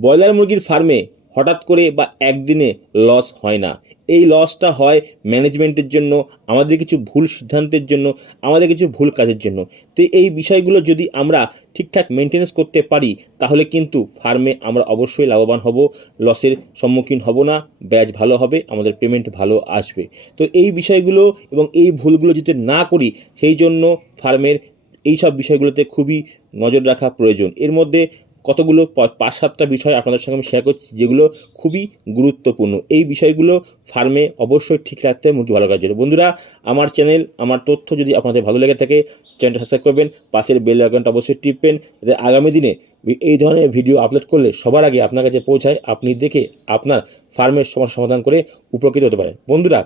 Broiler মুরগির ফার্মে হঠাৎ করে বা একদিনে লস হয় না। এই লসটা হয় ম্যানেজমেন্টের জন্য, আমাদের কিছু ভুল সিদ্ধান্তের জন্য, আমাদের কিছু ভুল কাজের জন্য। তো এই বিষয়গুলো যদি আমরা ঠিকঠাক মেনটেন্যান্স করতে পারি তাহলে কিন্তু ফার্মে আমরা অবশ্যই লাভবান হব, লসের সম্মুখীন হব না, ব্যাচ ভালো হবে, আমাদের পেমেন্ট ভালো আসবে। তো এই বিষয়গুলো এবং এই ভুলগুলো যদি না করি সেই জন্য ফার্মের এই সব বিষয়গুলোতে খুবই নজর রাখা প্রয়োজন। এর মধ্যে কতগুলো 5-7টা বিষয় আপনাদের সঙ্গে আমি শেয়ার করছি যেগুলো খুবই গুরুত্বপূর্ণ। এই বিষয়গুলো ফার্মে অবশ্যই ঠিক রাখতে হবে মুরগি ভালো করার জন্য। বন্ধুরা, আমার চ্যানেল, আমার তথ্য যদি আপনাদের ভালো লেগে থাকে চ্যানেলটা সাবস্ক্রাইব করবেন, পাশের বেল আইকনটা অবশ্যই টিপবেন, যাতে আগামী দিনে এই ধরনের ভিডিও আপলোড করলে সবার আগে আপনার কাছে পৌঁছায়, আপনি দেখে আপনার ফার্মের সমস্যার সমাধান করে উপকৃত হতে পারেন। বন্ধুরা,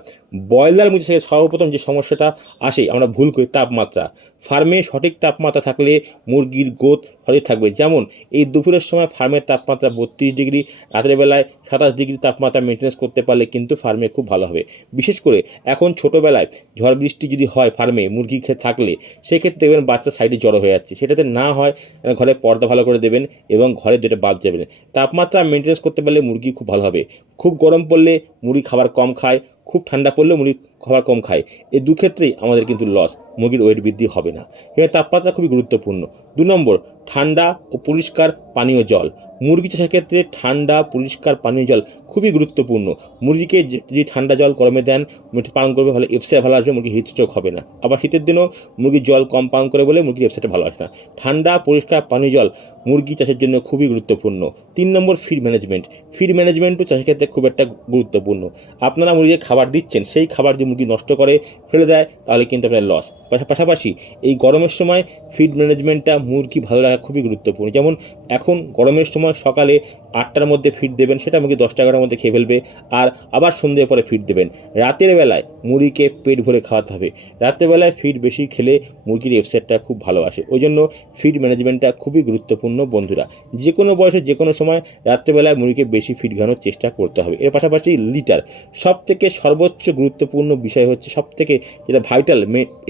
ব্রয়লার মুরগির সাথে সর্বপ্রথম যে সমস্যাটা আসে আমরা ভুল করি তাপমাত্রা। ফার্মে সঠিক তাপমাত্রা থাকলে মুরগির গ্রোথ সঠিক থাকবে। যেমন এই দুপুরের সময় ফার্মের তাপমাত্রা 32 ডিগ্রি, রাতের বেলায় 27 ডিগ্রি তাপমাত্রা মেনটেন্যান্স করতে পারলে কিন্তু ফার্মে খুব ভালো হবে। বিশেষ করে এখন ছোটোবেলায় ঝড় বৃষ্টি যদি হয় ফার্মে মুরগি থাকলে সেক্ষেত্রে দেখবেন বাচ্চা সাইডে জড়ো হয়ে যাচ্ছে। সেটাতে না হয় ঘরে পর্দা ভালো করে দেবেন এবং ঘরে দুটো বাল্ব যাবেন। তাপমাত্রা মেনটেন্যান্স করতে পারলে মুরগি খুব ভালো হবে। খুব গরম পড়লে মুরগি খাবার কম খায়, খুব ঠান্ডা পড়লে মুরগি খাবার কম খায়। এই দুক্ষেত্রেই আমাদের কিন্তু লস, মুরগির ওয়েট বৃদ্ধি হবে না। এখানে তাপমাত্রা খুবই গুরুত্বপূর্ণ। 2 নম্বর, ঠান্ডা ও পরিষ্কার পানীয় জল। মুরগি চাষের ক্ষেত্রে ঠান্ডা পরিষ্কার পানীয় জল খুবই গুরুত্বপূর্ণ। মুরগিকে যদি ঠান্ডা জল গরমে দেন, মুরগি পান করবে, ফলে এফসা ভালো আসবে, মুরগি হিট স্ট্রোক হবে না। আবার শীতের দিনেও মুরগির জল কম পান করে বলে মুরগির এফসাটা ভালো আসে না। ঠান্ডা পরিষ্কার পানীয় জল মুরগি চাষের জন্য খুবই গুরুত্বপূর্ণ। 3 নম্বর, ফিড ম্যানেজমেন্ট। ফিড ম্যানেজমেন্টও চাষের ক্ষেত্রে খুব একটা গুরুত্বপূর্ণ। আপনারা মুরগিকে খাবার দিচ্ছেন, সেই খাবার যদি মুরগি নষ্ট করে ফেলে দেয় তাহলে কিন্তু আপনার লস। পাশাপাশি এই গরমের সময় ফিড ম্যানেজমেন্টটা মুরগি ভালো রাখা খুবই গুরুত্বপূর্ণ। যেমন এখন গরমের সময় সকালে 8টার মধ্যে ফিড দেবেন, সেটা মুরগি 10টা-11টার মধ্যে খেয়ে ফেলবে, আর আবার সন্ধ্যের পরে ফিড দেবেন। রাতের বেলায় মুরগিকে পেট ভরে খাওয়াতে হবে। রাতের বেলায় ফিড বেশি খেলে মুরগির এফসেটটা খুব ভালো আসে। ওই জন্য ফিড ম্যানেজমেন্টটা খুবই গুরুত্বপূর্ণ। বন্ধুরা, যে কোনো বয়সে যে কোনো সময় রাত্রেবেলায় মুরগিকে বেশি ফিড খাওয়ানোর চেষ্টা করতে হবে। এর পাশাপাশি লিটার, সবথেকে সর্বোচ্চ গুরুত্বপূর্ণ বিষয় হচ্ছে, সবথেকে যেটা ভাইটাল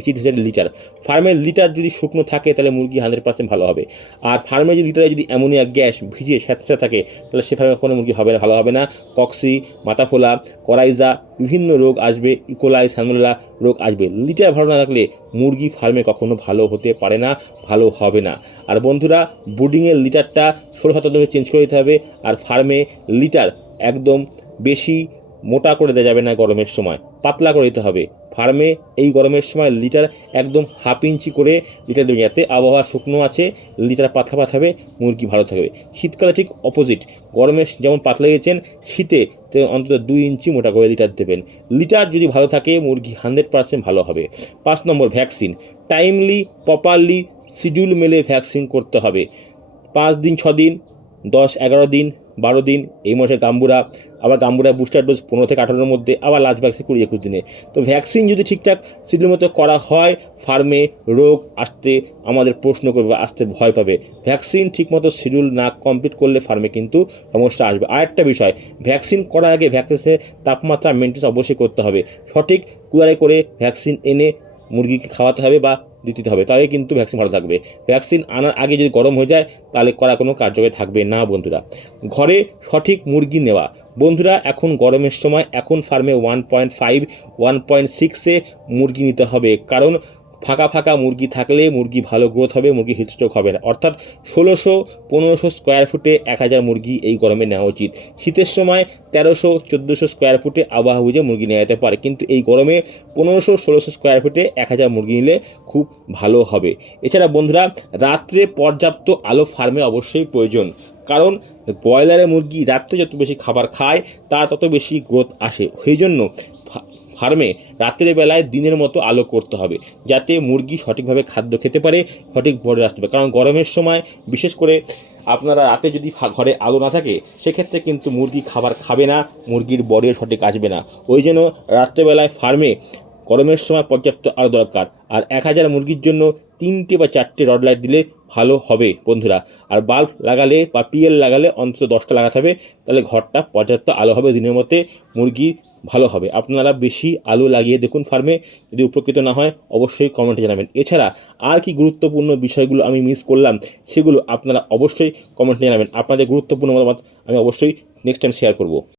চিজ হচ্ছে লিটার। ফার্মের লিটার যদি শুকনো থাকে তাহলে মুরগি 100% ভালো হবে। আর ফার্মে যদি লিটারে যদি অ্যামোনিয়া গ্যাস ভিজিয়ে স্যাঁতসা থাকে তাহলে সে ফার্মে কোনো মুরগি হবে না, ভালো হবে না। কক্সি, মাথা ফোলা, করাইজা, বিভিন্ন রোগ আসবে, ইকোলাই, সালমোনেলা রোগ আসবে। লিটার ভালো না থাকলে মুরগি ফার্মে কখনো ভালো হতে পারে না, ভালো হবে না। আর বন্ধুরা, ব্রুডিংয়ের লিটারটা 16-17 চেঞ্জ করে দিতে হবে। আর ফার্মে লিটার একদম বেশি মোটা করে দেওয়া যাবে না, গরমের সময় পাতলা করে দিতে হবে। ফার্মে এই গরমের সময় লিটার একদম 1/2 ইঞ্চি করে লিটার দেবে, যাতে আবহাওয়া শুকনো আছে, লিটার পাতলা পাতলা হবে, মুরগি ভালো থাকবে। শীতকালে ঠিক অপোজিট, গরমে যেমন পাতলা দিয়েছেন, শীতে অন্তত 2 ইঞ্চি মোটা করে লিটার দেবেন। লিটার যদি ভালো থাকে মুরগি 100% ভালো হবে। 5 নম্বর, ভ্যাকসিন। টাইমলি প্রপারলি শিডিউল মেলে ভ্যাকসিন করতে হবে। 5 দিন, 6 দিন, 10-11 দিন, 12 দিন, এই মাসে গাম্বুরা, আবার গাম্বুরা বুস্টার ডোজ 15 থেকে 18-এর মধ্যে, আবার লাস্ট ভ্যাকসিন 20-21 দিনে। তো ভ্যাকসিন যদি ঠিকঠাক শিডিউল মতো করা হয়, ফার্মে রোগ আসতে আমাদের প্রশ্ন করবে, আসতে ভয় পাবে। ভ্যাকসিন ঠিকমতো শিডিউল না কমপ্লিট করলে ফার্মে কিন্তু সমস্যা আসবে। আরেকটা বিষয়, ভ্যাকসিন করার আগে ভ্যাকসিনের তাপমাত্রা মেনটেন্স অবশ্যই করতে হবে। সঠিক কুলারে করে ভ্যাকসিন এনে মুরগিকে খাওয়াতে হবে বা দিতে হবে, তাহলে কিন্তু ভ্যাকসিন ভালো থাকবে। ভ্যাকসিন আনার আগে যদি গরম হয়ে যায় তাহলে করা কোনো কার্যকরী থাকবে না। বন্ধুরা, ঘরে সঠিক মুরগি নেওয়া। বন্ধুরা, এখন গরমের সময় এখন ফার্মে 1.5, 1.6-এ মুরগি নিতে হবে, কারণ ফাঁকা ফাঁকা মুরগি থাকলে মুরগি ভালো গ্রোথ হবে, মুরগি হিটস্ট্রোক হবে না। অর্থাৎ 1600-1500 স্কোয়ার ফুটে 1000 মুরগি এই গরমে নেওয়া উচিত। শীতের সময় 1300-1400 স্কোয়ার ফুটে আবহাওয়া বুঝে মুরগি নেওয়া যেতে পারে, কিন্তু এই গরমে 1500-1600 স্কোয়ার ফুটে 1000 মুরগি নিলে খুব ভালো হবে। এছাড়া বন্ধুরা, রাত্রে পর্যাপ্ত আলো ফার্মে অবশ্যই প্রয়োজন, কারণ ব্রয়লারের মুরগি রাত্রে যত বেশি খাবার খায় তার তত বেশি গ্রোথ আসে। সেই জন্য ফার্মে রাতের বেলায় দিনের মতো আলো করতে হবে, যাতে মুরগি সঠিকভাবে খাদ্য খেতে পারে, সঠিক বড় আসতে পারে। কারণ গরমের সময় বিশেষ করে আপনারা রাতে যদি ঘরে আলো না থাকে সেক্ষেত্রে কিন্তু মুরগি খাবার খাবে না, মুরগির বডিও সঠিক আসবে না। ওই জন্য রাত্রেবেলায় ফার্মে গরমের সময় পর্যাপ্ত আলো দরকার। আর 1000 মুরগির জন্য 3টে বা 4টে রড লাইট দিলে ভালো হবে বন্ধুরা। আর বাল্ব লাগালে বা পিএল লাগালে অন্তত 10টা লাগাতে হবে, তাহলে ঘরটা পর্যাপ্ত আলো হবে, দিনের মধ্যে মুরগি ভালো হবে। আপনারা বেশি আলু লাগিয়ে দেখুন ফার্মে, যদি উপকৃত না হয় অবশ্যই কমেন্টে জানাবেন। এছাড়া আর কি গুরুত্বপূর্ণ বিষয়গুলো আমি মিস করলাম সেগুলো আপনারা অবশ্যই কমেন্টে জানাবেন। আপনাদের গুরুত্বপূর্ণ মতামত আমি অবশ্যই নেক্সট টাইম শেয়ার করব।